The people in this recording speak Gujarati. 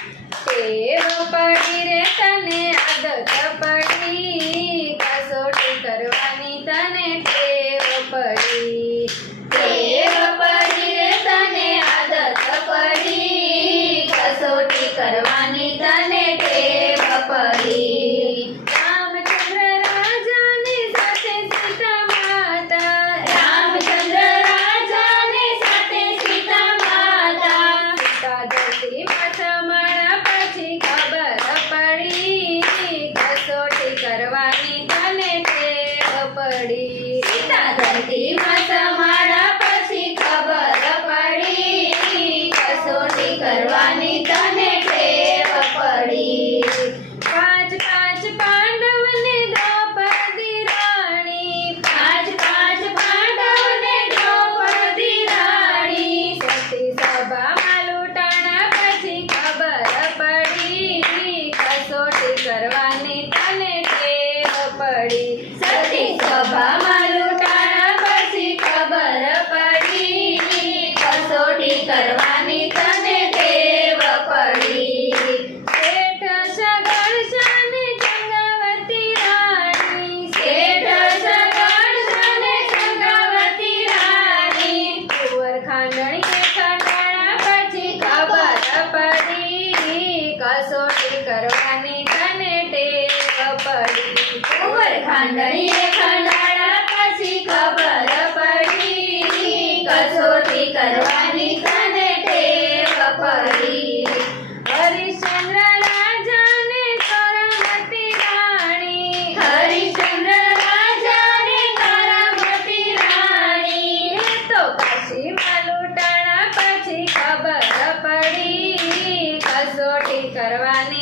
ટેવ પડી રે તને આદત પડી કસોટી કરવાની તને ટેવ પડી ટેવ પડી રે તને આદત પડી કસોટી કરવાની તને ટેવ પડી રામચંદ્ર રાજાની સાથે સીતા માતા રામચંદ્ર રાજાની સાથે સીતા માતા સીતા ધરતીમાં સમાણા પછી ખબર પડી કસોટી કરવાની તને ટેવ પડી સીતા ધરતીમાં સમાણા પછી ખબર પડી કસોટી કરવાની તને ટેવ પડી પાંચ પાંચ પાંડવને દ્રૌપદી રાણી પાંચ પાંચ પાંડવને દ્રૌપદી રાણી સતી સભામાં લૂંટાણા પછી ખબર પડી કસોટી કરવાની તને ટેવ પડી સતી સભામાં લૂંટાણા પછી ખબર પડી કસોટી કરવાની તને ટેવ પડી શેઠ સગડશાને ચંગાવતી રાણી શેઠ સગડશાને ચંગાવતી રાણી કુંવર ખાંડણીએ ખંડાણા પછી ખબર પડી કસોટી કરવાની તને ટેવ પડી કુંવર ખાંડણીએ ખંડાણા પછી ખબર પડી કસોટી કરવાની તને ટેવ પડી હરિશ્ચંદ્ર રાજાને કરમતી રાણી હરિશ્ચંદ્ર રાજાને કરમતી રાણી એ તો કાશીમાં લૂંટાણા પછી ખબર પડી કસોટી કરવાની